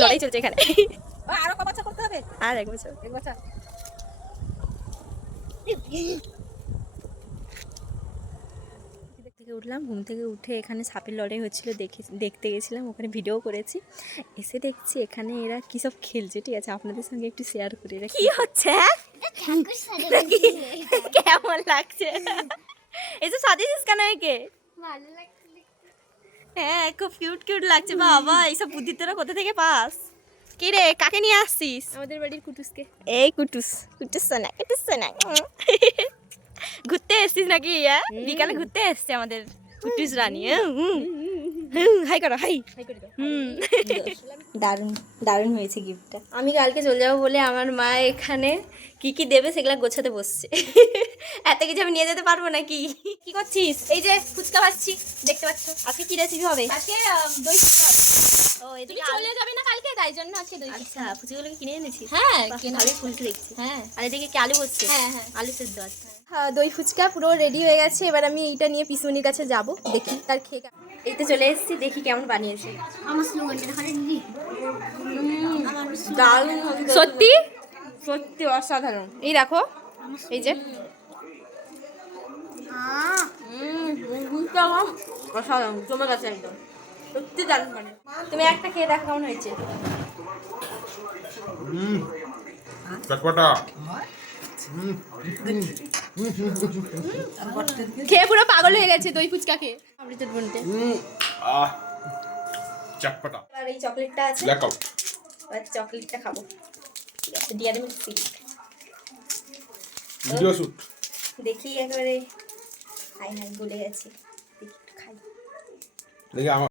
লড়াই চলছে এখানে। আরো ক বছর করতে হবে? আর এক বছর। এক বছর। থেকে উঠলাম, ঘুম থেকে উঠে এখানে সাপের লড়াই হচ্ছিল, দেখতে গেছিলাম, ওখানে ভিডিও করেছি। এসে দেখছি এখানে এরা কী সব খেলছে, ঠিক আছে আপনাদের সঙ্গে একটু শেয়ার করি। এরা কী হচ্ছে, কেমন লাগছে? এসে সাজিয়েছিস কেন একে? হ্যাঁ খুব কিউট কিউট লাগছে। বাবা এইসব বুদ্ধি তোরা কোথা থেকে পাস? কি রে, কাকে নিয়ে আসছিস? আমাদের বাড়ির কুটুসকে। এই কুটুস, কুটুস সোনা, কুটুস সোনা। ঘুরতে এসছিস নাকি? বিকালে ঘুরতে এসছে আমাদের কুটুস রানী। হাই করো, হাই। দারুণ দারুণ হয়েছে গিফটটা। আমি কালকে চলে যাবো বলে আমার মা এখানে কি কি দেবে সেগুলো গোছাতে বসছে। এত কিছু আমি নিয়ে যেতে পারবো নাকি? কি করছিস? এই যে ফুচকা ভাজছি, দেখতে পাচ্ছ। আজকে কি রেসিপি হবে? আজকে দই ফুচকা হবে। ও তুমি এদিকে চলে যাবে না কালকে, তাই জন্য আজকে দই ফুচকা। আচ্ছা, ফুচকাগুলোকে কিনে এনেছিস? হ্যাঁ, বাহ, কেনা। ভালোই ফুলকে দেখছি। হ্যাঁ। আর এদিকে কি আলু হচ্ছে? হ্যাঁ, হ্যাঁ। আলু সেদ্ধ আছে। হ্যাঁ, দই ফুচকা পুরো রেডি হয়ে গেছে। এবার আমি এইটা নিয়ে পিসুনির কাছে যাব, দেখি তার খেয়ে এই তো চলে এসেছি, দেখি কেমন বানিয়েছে। দারুণ হবে। সত্যি সত্যি অসাধারণ। এই দেখো, এই যে অসাধারণ, জমে গেছে একদম, সত্যি দারুণ মানে। তুমি একটা খেয়ে দেখো কেমন হয়েছে। চটপটা। খেয়ে পুরো পাগল হয়ে গেছে দই ফুচকা খেয়ে। অমৃতের বোনতে আহ চটপটা। আর এই চকলেটটা আছে, দেখাও। এবার চকলেটটা খাবো। ঠিক আছে, dairy milk silk. Video shoot. দেখি একেবারে, হাই হাই বলে গেছি, দেখি একটু খাই। দেখি আমার